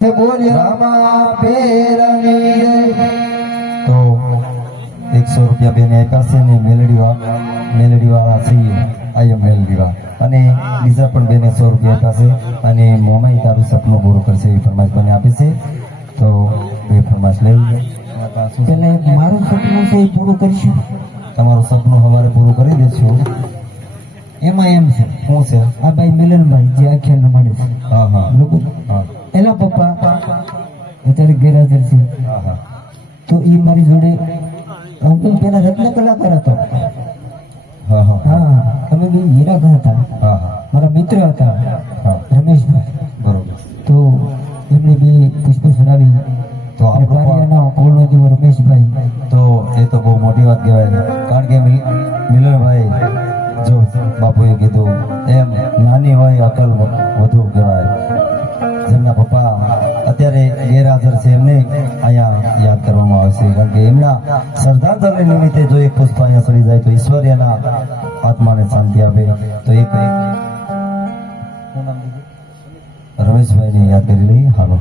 બોલ રામા પેરની તો 100 રૂપિયા બેને આપ્યા છે ને મેલડી વાળા છીએ આયમ મેલડી વાળા અને બીજા પણ બેને 100 રૂપિયા આપ્યા છે અને મોમાઈ તારું સપનું પૂરું કરશે એ ફરમાશ બને આપે છે તો એ ફરમાશ લઈ પેલા મારું સપનું છે એ પૂરું કરીશું. તમારું સપનું સવારે પૂરું કરી દેશું. એમાં એમ છે શું છે? આ ભાઈ મિલનભાઈ જે આખ્યાન રમાડે છે હા હા બરોબર. હા એના પપ્પા અત્યારે ગેરહાજર છે. હા હા તો એ મારી જોડે હું પેલા રત્ન કલાકાર હતો. હા હા હા અમે બે હીરાભાઈ હતા, હા હા મારા મિત્ર હતા હા રમેશભાઈ. બરોબર. તો એમને બે પુષ્પ ચડાવી તો અને આપણું પણ પારિયાના કોળનો જેવો રમેશભાઈ. તો એ તો બહુ મોટી વાત કહેવાય કારણ કે મિલનભાઈ જો બાપુએ કીધું એમ નાની હોય અકલ વધુ કહેવાય. જેમના પપ્પા અત્યારે ગેરહાજર છે એમને અહીંયા યાદ કરવામાં આવશે કારણ કે એમના શ્રદ્ધાંજલિ નિમિત્તે જો એક પુષ્પ અહીંયા ચડી જાય તો ઈશ્વર એના આત્માને શાંતિ આપે. તો એક રમેશભાઈને યાદ કરી લઈએ. હાલો.